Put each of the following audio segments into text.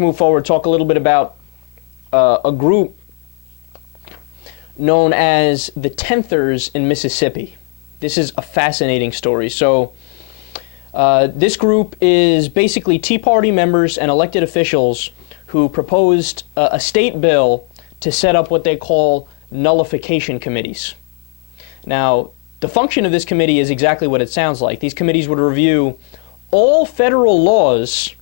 Move forward, talk a little bit about a group known as the Tenthers in Mississippi. This is a fascinating story. So this group is basically Tea Party members and elected officials who proposed a state bill to set up what they call nullification committees. Now, the function of this committee is exactly what it sounds like. These committees would review all federal laws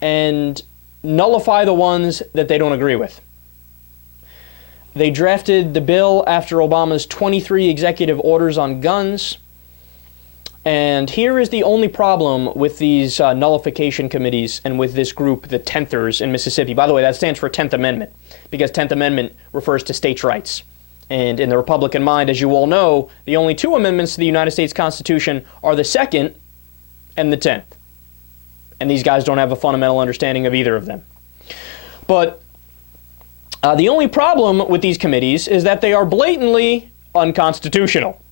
and nullify the ones that they don't agree with. They drafted the bill after Obama's 23 executive orders on guns. And here is the only problem with these nullification committees and with this group, the Tenthers in Mississippi. By the way, that stands for 10th Amendment, because 10th Amendment refers to states' rights. And in the Republican mind, as you all know, the only two amendments to the United States Constitution are the 2nd and the 10th. And these guys don't have a fundamental understanding of either of them. But the only problem with these committees is that they are blatantly unconstitutional.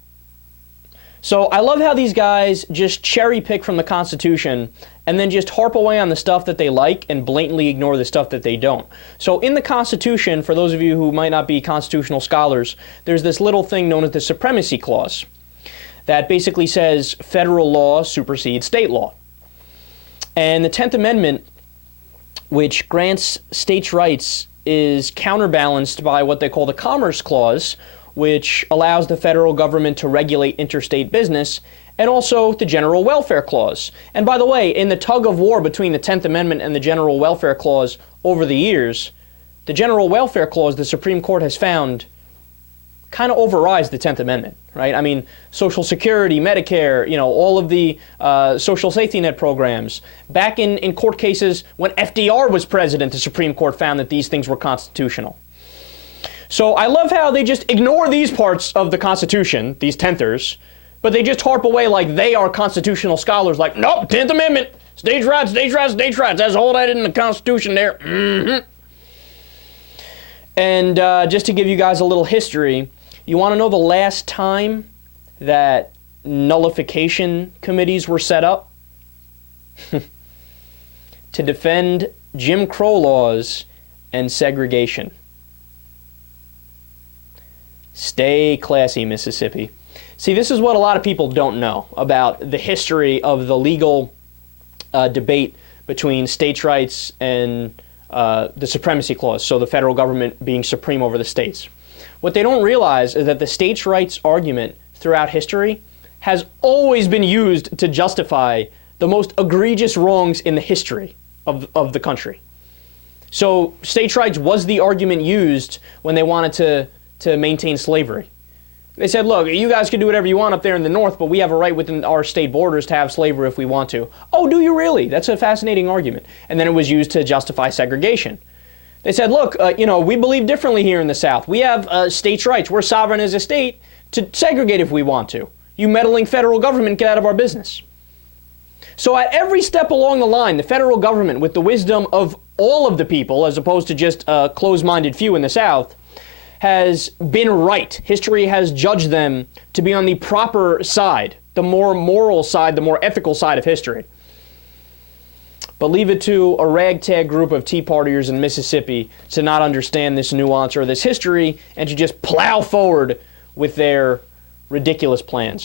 So I love how these guys just cherry pick from the Constitution and then just harp away on the stuff that they like and blatantly ignore the stuff that they don't. So in the Constitution, for those of you who might not be constitutional scholars, there's this little thing known as the Supremacy Clause that basically says federal law supersedes state law. And the 10th Amendment, which grants states' rights, is counterbalanced by what they call the Commerce Clause, which allows the federal government to regulate interstate business, and also the General Welfare Clause. And by the way, in the tug of war between the 10th Amendment and the General Welfare Clause over the years, the General Welfare Clause, the Supreme Court has found, kind of overrides the 10th Amendment, right? I mean, Social Security, Medicare, all of the social safety net programs. Back in court cases when FDR was president, the Supreme Court found that these things were constitutional. So I love how they just ignore these parts of the Constitution, these Tenthers, but they just harp away like they are constitutional scholars, like, nope, 10th Amendment, states' rights, states' rights, states' rights. That's all that in the Constitution there. Mm-hmm. And just to give you guys a little history, you want to know the last time that nullification committees were set up? To defend Jim Crow laws and segregation. Stay classy, Mississippi. See, this is what a lot of people don't know about the history of the legal debate between states' rights and the Supremacy Clause, so the federal government being supreme over the states. What they don't realize is that the states' rights argument throughout history has always been used to justify the most egregious wrongs in the history of the country. So states' rights was the argument used when they wanted to maintain slavery. They said, look, you guys can do whatever you want up there in the north, but we have a right within our state borders to have slavery if we want to. Oh, do you really? That's a fascinating argument. And then it was used to justify segregation. They said, look, we believe differently here in the South. We have states' rights. We're sovereign as a state to segregate if we want to. You meddling federal government, get out of our business. So at every step along the line, the federal government, with the wisdom of all of the people, as opposed to just a closed-minded few in the South, has been right. History has judged them to be on the proper side, the more moral side, the more ethical side of history. But leave it to a ragtag group of Tea Partiers in Mississippi to not understand this nuance or this history and to just plow forward with their ridiculous plans.